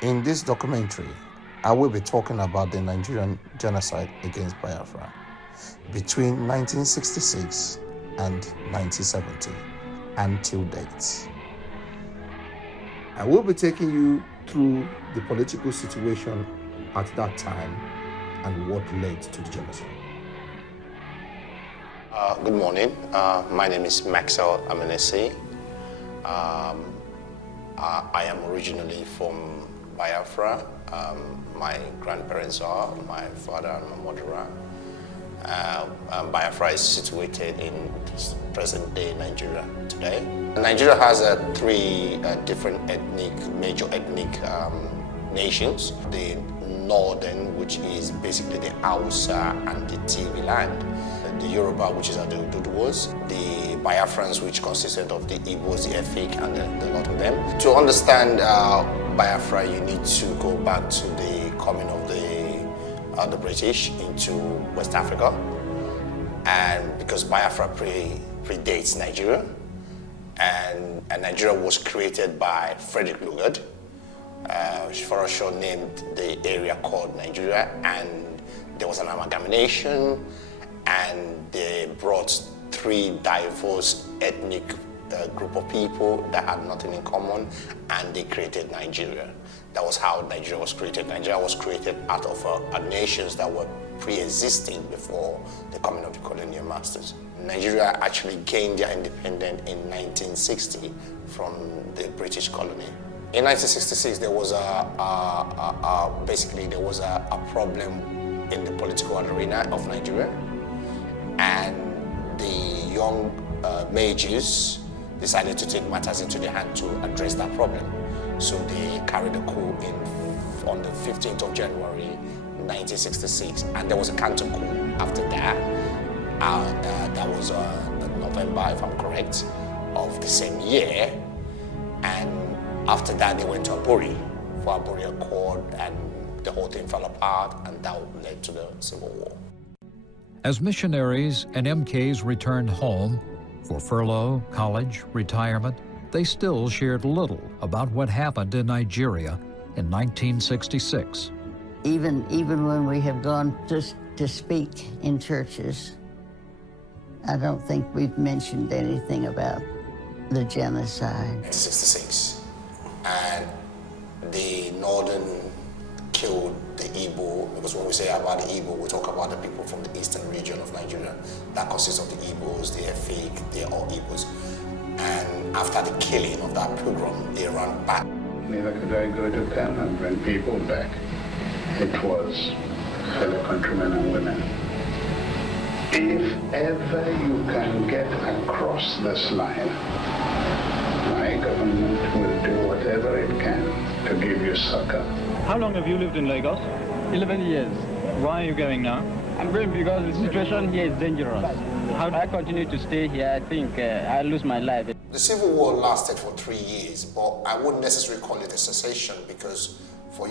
In this documentary, I will be talking about the Nigerian genocide against Biafra between 1966 and 1970 until date. I will be taking you through the political situation at that time and what led to the genocide. Good morning. My name is Max Amenesh. I am originally from Biafra. My grandparents are, my father and my mother are. Biafra is situated in present-day Nigeria today. Nigeria has three different major ethnic nations. The northern, which is basically the Hausa and the TV land. The Yoruba, which is the Oduduwas. The Biafrans, which consisted of the Igbos, the Efik, and the lot of them. To understand Biafra, you need to go back to the coming of the British into West Africa. And because Biafra predates Nigeria, and Nigeria was created by Frederick Lugard, for a short named the area called Nigeria, and there was an amalgamation, and they brought three diverse ethnic group of people that had nothing in common, and they created Nigeria. That was how Nigeria was created. Nigeria was created out of nations that were pre-existing before the coming of the colonial masters. Nigeria actually gained their independence in 1960 from the British colony. In 1966, there was a problem in the political arena of Nigeria, and the young mages decided to take matters into their hand to address that problem. So they carried a coup on the 15th of January 1966, and there was a counter coup after that. That was November, if I'm correct, of the same year. And after that, they went to Aburi for Aburi Accord, and the whole thing fell apart, and that led to the Civil War. As missionaries and MKs returned home for furlough, college, retirement, they still shared little about what happened in Nigeria in 1966. Even when we have gone to speak in churches, I don't think we've mentioned anything about the genocide. 1966, and the northern killed the Igbo, because when we say about the Igbo, we talk about the people from the eastern region of Nigeria. That consists of the Igbos, the Efik, they're all Igbos. And after the killing of that pilgrim, they ran back. Neither could I go to them and bring people back. It was fellow countrymen and women. If ever you can get across this line, my government will do whatever it can to give you succor. How long have you lived in Lagos? 11 years. Why are you going now? I'm going because the situation here is dangerous. How do I continue to stay here? I think I'll lose my life. The Civil War lasted for 3 years, but I wouldn't necessarily call it a cessation, because for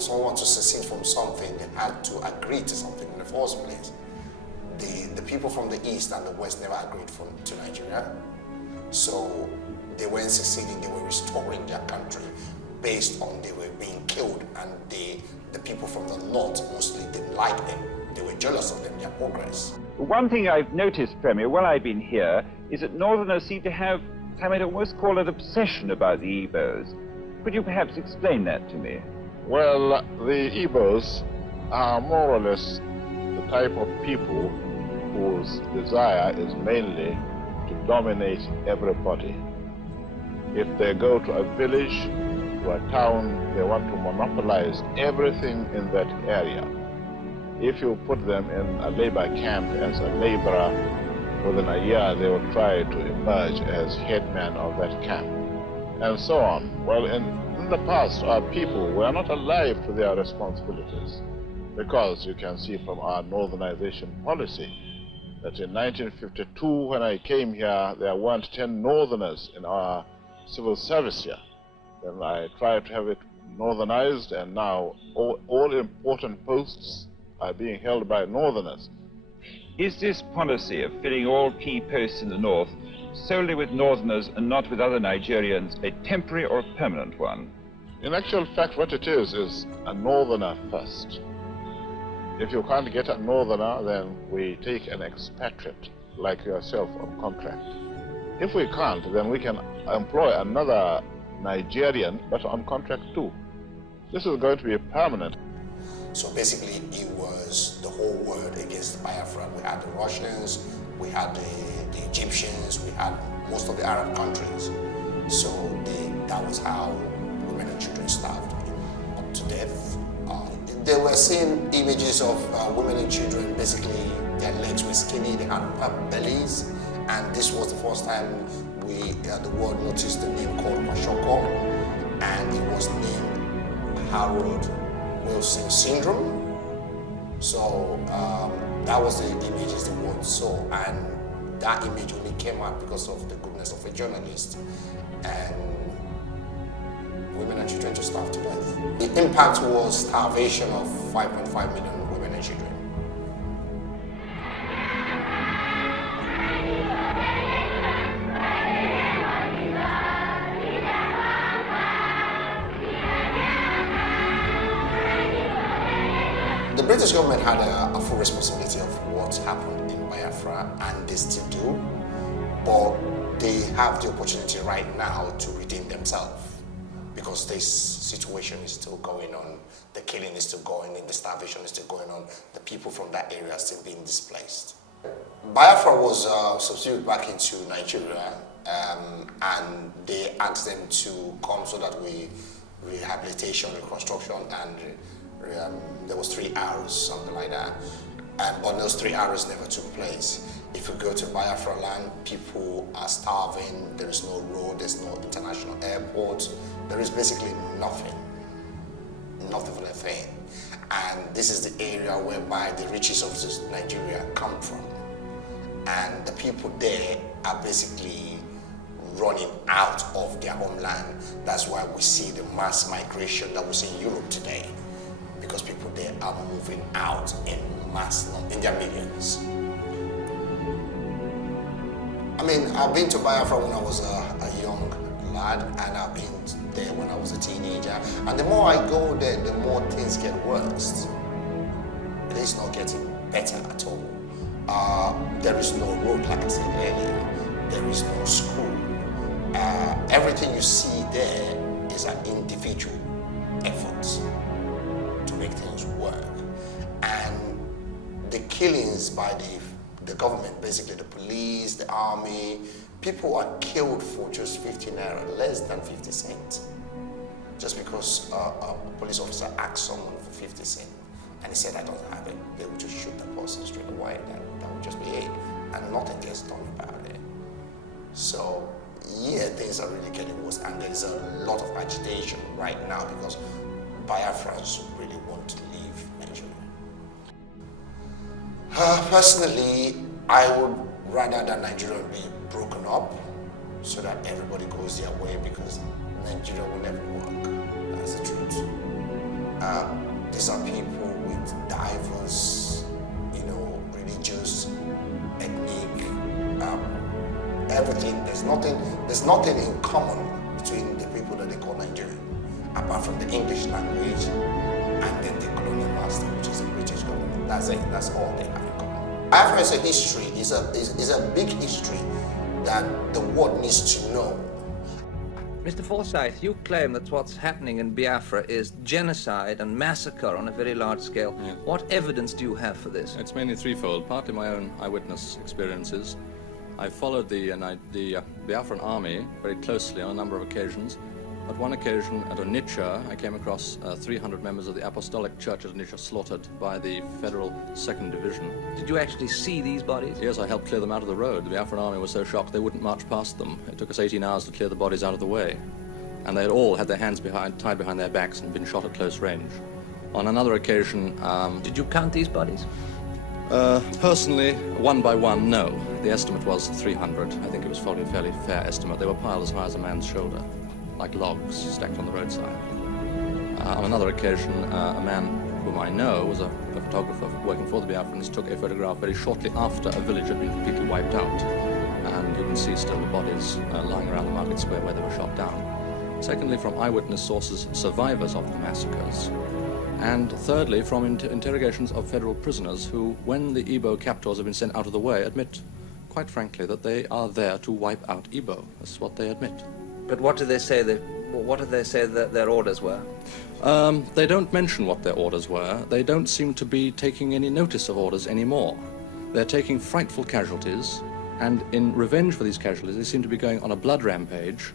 someone to secede from something, they had to agree to something in the first place. The people from the East and the West never agreed to Nigeria. So they weren't seceding, they were restoring their country based on they were being killed, and the people from the North mostly didn't like them. They were jealous of them, their progress. One thing I've noticed, Premier, while I've been here, is that Northerners seem to have, I might almost call it, obsession about the Igbos. Could you perhaps explain that to me? Well, the Igbos are more or less the type of people whose desire is mainly to dominate everybody. If they go to a village, to a town, they want to monopolize everything in that area. If you put them in a labor camp as a laborer, within a year they will try to emerge as headman of that camp, and so on. Well, in the past, our people were not alive to their responsibilities, because you can see from our northernization policy that in 1952, when I came here, there weren't 10 northerners in our civil service here. Then I tried to have it northernized, and now all important posts are being held by northerners. Is this policy of filling all key posts in the north solely with northerners and not with other Nigerians a temporary or permanent one? In actual fact, what it is a northerner first. If you can't get a northerner, then we take an expatriate like yourself on contract. If we can't, then we can employ another Nigerian, but on contract too. This is going to be permanent. So basically, it was the whole world against Biafra. We had the Russians, we had the Egyptians, we had most of the Arab countries. So that was how women and children starved up to death. They were seeing images of women and children, basically their legs were skinny, they had bellies, and this was the first time the world noticed the name called Kwashiorkor, and it was named Harold Wilson syndrome. So that was the images the world saw, and that image only came out because of the goodness of a journalist, and women and children just starved to death. The impact was starvation of 5.5 million women and children. The British government had a full responsibility of what happened in Biafra, and they still do, but they have the opportunity right now to redeem themselves, because this situation is still going on, the killing is still going on, the starvation is still going on, the people from that area are still being displaced. Biafra was substituted back into Nigeria, and they asked them to come so that rehabilitation, reconstruction, and there was 3 hours, something like that. But those 3 hours never took place. If you go to Biafra land, people are starving, there is no road, there's no international airport, there is basically nothing for a thing. And this is the area whereby the riches of Nigeria come from. And the people there are basically running out of their homeland. That's why we see the mass migration that we see in Europe today, because people there are moving out in mass, in their millions. I mean, I've been to Biafra when I was a young lad, and I've been there when I was a teenager. And the more I go there, the more things get worse. It is not getting better at all. There is no road, like I said earlier. There is no school. Everything you see there is an individual effort to make things work. And the killings by the government, basically the police, the army, people are killed for just 50 naira, less than 50 cents. Just because a police officer asked someone for 50 cents and he said, I don't have it, they would just shoot the person straight away. That would just be it. And nothing gets done about it. So, yeah, things are really getting worse, and there's a lot of agitation right now because Biafrans really want to leave Nigeria. Personally, I would rather that Nigeria be broken up so that everybody goes their way, because Nigeria will never work. That's the truth. These are people with diverse, religious, ethnic, everything. There's nothing in common between the people that they call Nigerian, apart from the English language and then the colonial master, which is the British government. That's it. That's all they have in common. Biafra is a history. Is a big history that the world needs to know. Mr. Forsyth, you claim that what's happening in Biafra is genocide and massacre on a very large scale. Yeah. What evidence do you have for this? It's mainly threefold, partly my own eyewitness experiences. I followed the Biafran army very closely on a number of occasions. At one occasion at Onitsha, I came across 300 members of the Apostolic Church at Onitsha slaughtered by the Federal 2nd Division. Did you actually see these bodies? Yes, I helped clear them out of the road. The Biafran army was so shocked they wouldn't march past them. It took us 18 hours to clear the bodies out of the way. And they had all had their hands tied behind their backs and been shot at close range. On another occasion... Did you count these bodies? Personally, one by one, no. The estimate was 300. I think it was probably a fairly fair estimate. They were piled as high as a man's shoulder, like logs stacked on the roadside. On another occasion, a man whom I know was a photographer working for the Biafrans took a photograph very shortly after a village had been completely wiped out. And you can see still the bodies lying around the market square where they were shot down. Secondly, from eyewitness sources, survivors of the massacres. And thirdly, from interrogations of federal prisoners who, when the Igbo captors have been sent out of the way, admit, quite frankly, that they are there to wipe out Igbo. That's what they admit. But what do they say that their orders were? They don't mention what their orders were. They don't seem to be taking any notice of orders anymore. They're taking frightful casualties, and in revenge for these casualties, they seem to be going on a blood rampage,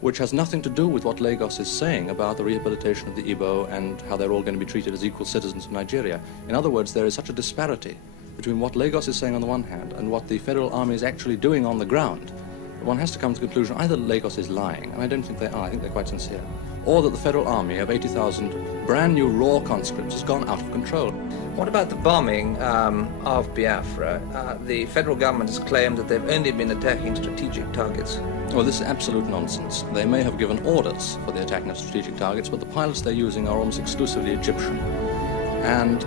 which has nothing to do with what Lagos is saying about the rehabilitation of the Igbo and how they're all going to be treated as equal citizens of Nigeria. In other words, there is such a disparity between what Lagos is saying on the one hand and what the Federal Army is actually doing on the ground. One has to come to the conclusion either Lagos is lying, and I don't think they are, I think they're quite sincere, or that the Federal Army of 80,000 brand new raw conscripts has gone out of control. What about the bombing of Biafra? The federal government has claimed that they've only been attacking strategic targets. Well, this is absolute nonsense. They may have given orders for the attacking of strategic targets, but the pilots they're using are almost exclusively Egyptian. And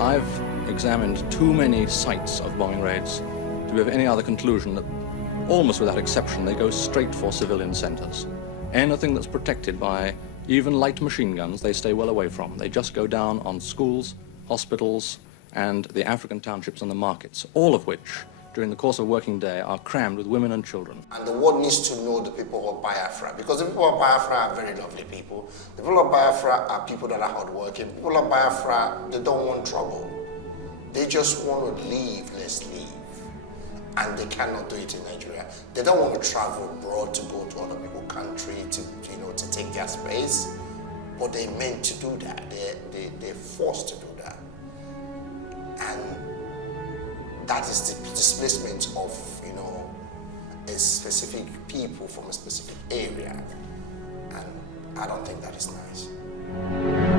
I've examined too many sites of bombing raids to be of any other conclusion that, almost without exception, they go straight for civilian centers. Anything that's protected by even light machine guns, they stay well away from. They just go down on schools, hospitals, and the African townships and the markets, all of which, during the course of a working day, are crammed with women and children. And the world needs to know the people of Biafra, because the people of Biafra are very lovely people. The people of Biafra are people that are hardworking. People of Biafra, they don't want trouble. They just want to leave, let's leave. And they cannot do it in Nigeria. They don't want to travel abroad to go to other people's country to take their space, but they're meant to do that. They're forced to do that. And that is the displacement of, a specific people from a specific area. And I don't think that is nice.